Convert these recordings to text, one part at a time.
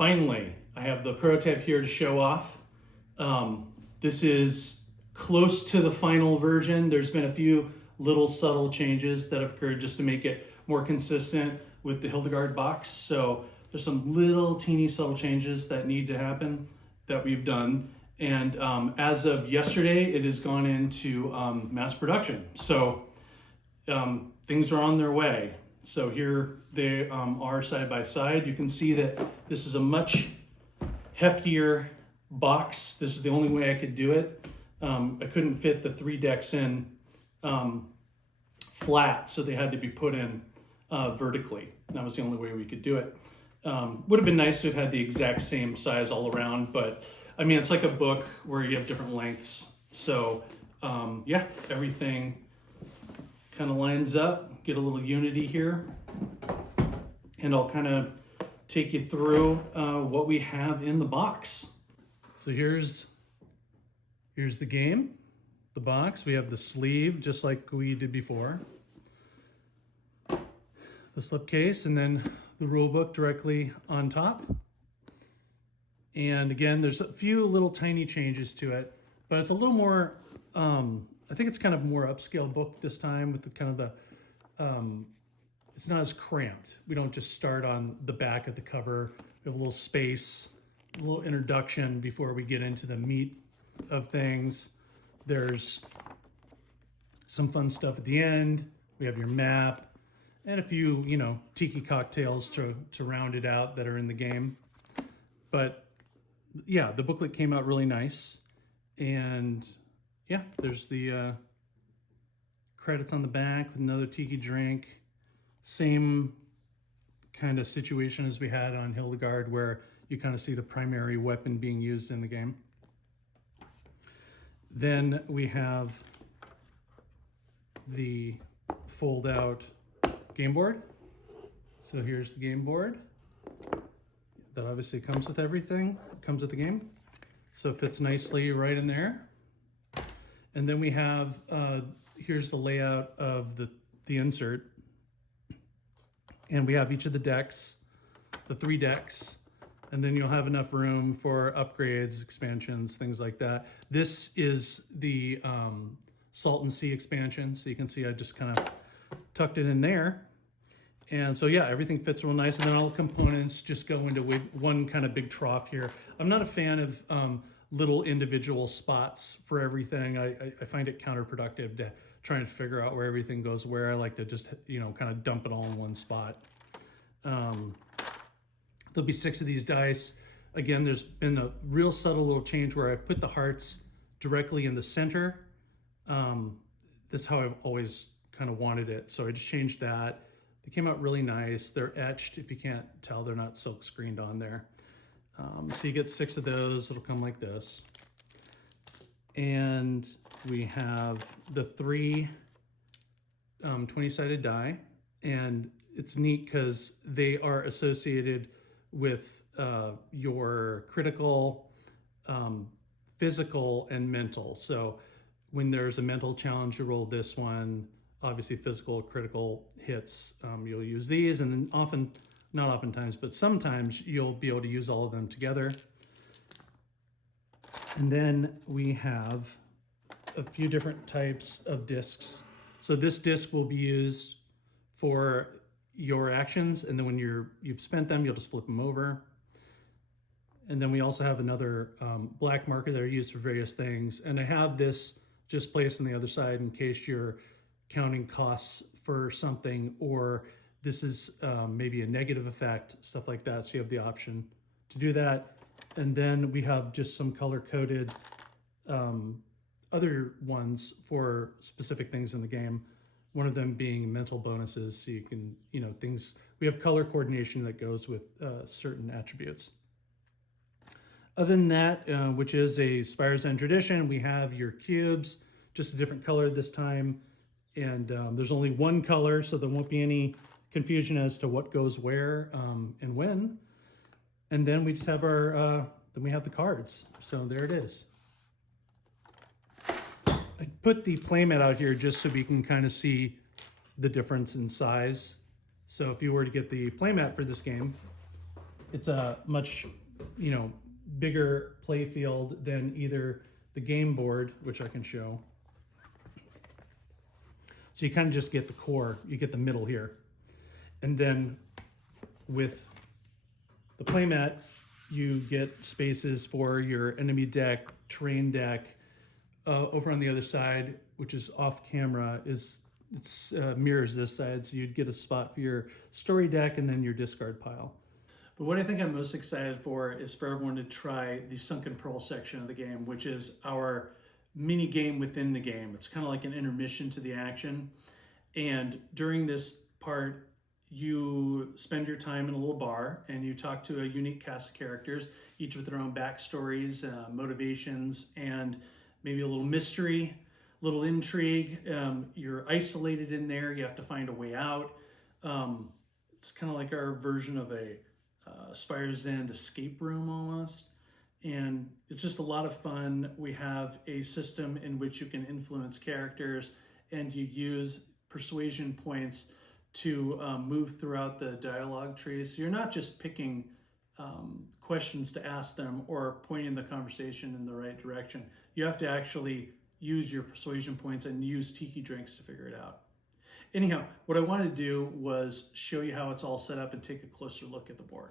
finally, I have the prototype here to show off. This is close to the final version. There's been a few little subtle changes that have occurred just to make it more consistent with the Hildegard box. So there's some little teeny subtle changes that need to happen that we've done. And as of yesterday, it has gone into mass production. So things are on their way. So here they are side by side. You can see that this is a much heftier box. This is the only way I could do it. I couldn't fit the 3 decks in flat, so they had to be put in vertically. That was the only way we could do it. Would have been nice to have had the exact same size all around, but I mean, it's like a book where you have different lengths. So yeah, everything kind of lines up, get a little unity here. And I'll kind of take you through what we have in the box. So here's the game, the box. We have the sleeve, just like we did before. The slipcase, and then the rule book directly on top. And again, there's a few little tiny changes to it, but it's a little more, I think it's kind of more upscale book this time with the kind of the, it's not as cramped. We don't just start on the back of the cover. We have a little space, a little introduction before we get into the meat of things. There's some fun stuff at the end. We have your map and a few, you know, tiki cocktails to round it out that are in the game. But yeah, the booklet came out really nice. And yeah, there's the credits on the back with another tiki drink. Same kind of situation as we had on Hildegard, where you kind of see the primary weapon being used in the game. Then we have the fold out game board. So here's the game board. That obviously comes with everything, comes with the game. So it fits nicely right in there. And then we have, here's the layout of the insert. And we have each of the decks, the 3 decks, and then you'll have enough room for upgrades, expansions, things like that. This is the Salton Sea expansion. So you can see I just kind of tucked it in there. And so yeah, everything fits real nice. And then all the components just go into one kind of big trough here. I'm not a fan of little individual spots for everything. I find it counterproductive to try and figure out where everything goes where. I like to just, you know, kind of dump it all in one spot. There'll be 6 of these dice. Again, there's been a real subtle little change where I've put the hearts directly in the center. This is how I've always kind of wanted it. So I just changed that. They came out really nice. They're etched. If you can't tell, they're not silk screened on there. So you get 6 of those. It'll come like this. And we have the 3 20-sided die. And it's neat because they are associated with your critical, physical, and mental. So when there's a mental challenge, you roll this one. Obviously, physical, critical hits, you'll use these. And then not oftentimes, but sometimes you'll be able to use all of them together. And then we have a few different types of discs. So this disc will be used for your actions, and then when you've spent them, you'll just flip them over. And then we also have another black marker that are used for various things. And I have this just placed on the other side in case you're counting costs for something, or this is maybe a negative effect, stuff like that. So you have the option to do that. And then we have just some color-coded other ones for specific things in the game. One of them being mental bonuses, so you can, you know, things, we have color coordination that goes with certain attributes. Other than that, which is a Spire's End tradition, we have your cubes, just a different color this time. And there's only one color, so there won't be any confusion as to what goes where and when. And then we just have then we have the cards. So there it is. I put the playmat out here just so we can kind of see the difference in size. So if you were to get the playmat for this game, it's a much, bigger play field than either the game board, which I can show. So you kind of just get the core, you get the middle here. And then with the playmat, you get spaces for your enemy deck, terrain deck. Over on the other side, which is off camera, mirrors this side, so you'd get a spot for your story deck and then your discard pile. But what I think I'm most excited for is for everyone to try the Sunken Pearl section of the game, which is our mini game within the game. It's kind of like an intermission to the action. And during this part, you spend your time in a little bar and you talk to a unique cast of characters, each with their own backstories, motivations, and maybe a little mystery, little intrigue. You're isolated in there. You have to find a way out. It's kind of like our version of a Spire's End escape room almost. And it's just a lot of fun. We have a system in which you can influence characters and you use persuasion points to move throughout the dialogue tree. So you're not just picking questions to ask them or pointing the conversation in the right direction. You have to actually use your persuasion points and use tiki drinks to figure it out. Anyhow, what I wanted to do was show you how it's all set up and take a closer look at the board.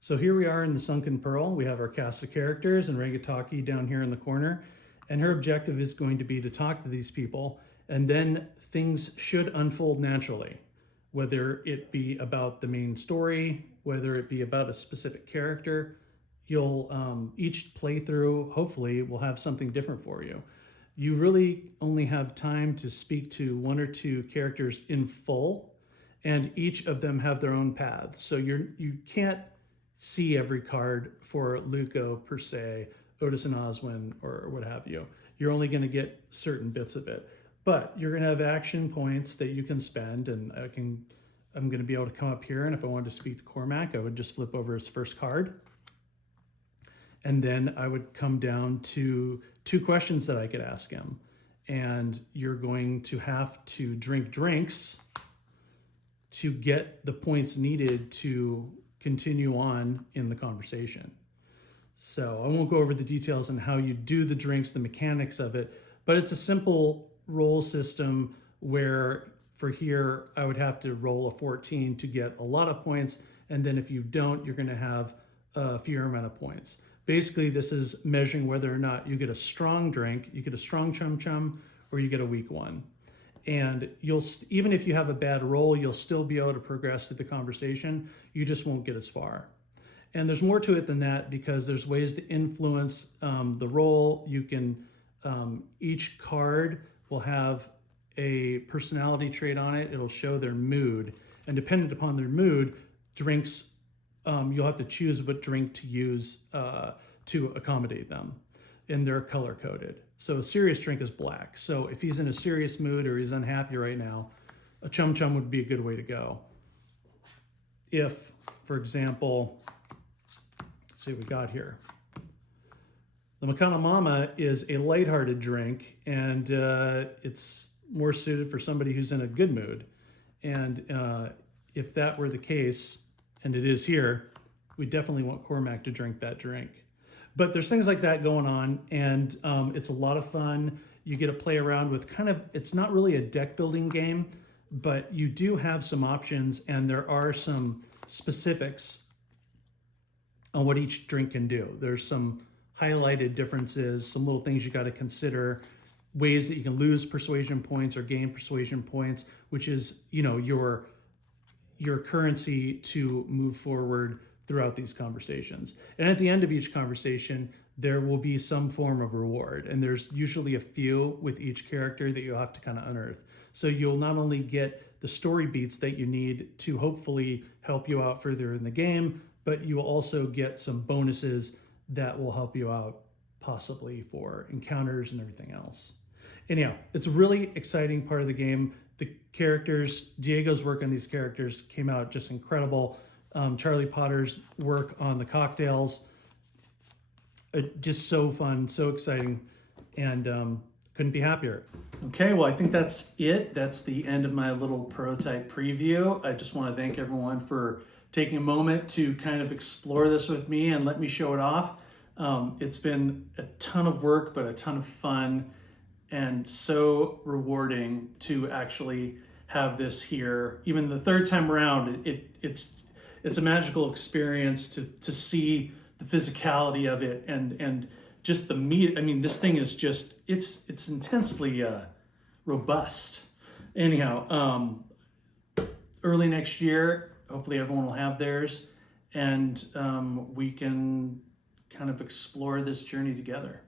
So here we are in the Sunken Pearl. We have our cast of characters and Rangitaki down here in the corner. And her objective is going to be to talk to these people, and then things should unfold naturally, whether it be about the main story, whether it be about a specific character. You'll each playthrough hopefully will have something different for you. You really only have time to speak to one or two characters in full, and each of them have their own paths. So you can't see every card for Luco per se, Otis and Oswin, or what have you. You're only going to get certain bits of it, but you're going to have action points that you can spend, and I'm going to be able to come up here, and if I wanted to speak to Cormac, I would just flip over his first card. And then I would come down to two questions that I could ask him. And you're going to have to drink drinks to get the points needed to continue on in the conversation. So I won't go over the details on how you do the drinks, the mechanics of it, but it's a simple roll system where for here, I would have to roll a 14 to get a lot of points. And then if you don't, you're going to have a fewer amount of points. Basically, this is measuring whether or not you get a strong drink, you get a strong chum chum, or you get a weak one. And even if you have a bad roll, you'll still be able to progress through the conversation. You just won't get as far. And there's more to it than that, because there's ways to influence the roll. You can, each card will have a personality trait on it. It'll show their mood. And dependent upon their mood, drinks, you'll have to choose what drink to use to accommodate them. And they're color coded. So a serious drink is black. So if he's in a serious mood or he's unhappy right now, a chum chum would be a good way to go. If, for example, let's see what we got here. The Makana Mama is a lighthearted drink, and it's more suited for somebody who's in a good mood. And if that were the case, and it is here, we definitely want Cormac to drink that drink. But there's things like that going on, and it's a lot of fun. You get to play around with it's not really a deck building game, but you do have some options, and there are some specifics on what each drink can do. There's some highlighted differences, some little things you got to consider, ways that you can lose persuasion points or gain persuasion points, which is, your currency to move forward throughout these conversations. And at the end of each conversation, there will be some form of reward. And there's usually a few with each character that you'll have to kind of unearth. So you'll not only get the story beats that you need to hopefully help you out further in the game, but you will also get some bonuses that will help you out possibly for encounters and everything else. Anyhow, it's a really exciting part of the game. The characters, Diego's work on these characters came out just incredible. Charlie Potter's work on the cocktails, just so fun, so exciting, and couldn't be happier. Okay, well, I think that's it. That's the end of my little prototype preview. I just want to thank everyone for taking a moment to kind of explore this with me and let me show it off. It's been a ton of work, but a ton of fun, and so rewarding to actually have this here. Even the third time around, it's a magical experience to see the physicality of it and just the meat. I mean, this thing is just, it's intensely robust. Anyhow, early next year, hopefully everyone will have theirs, and we can kind of explore this journey together.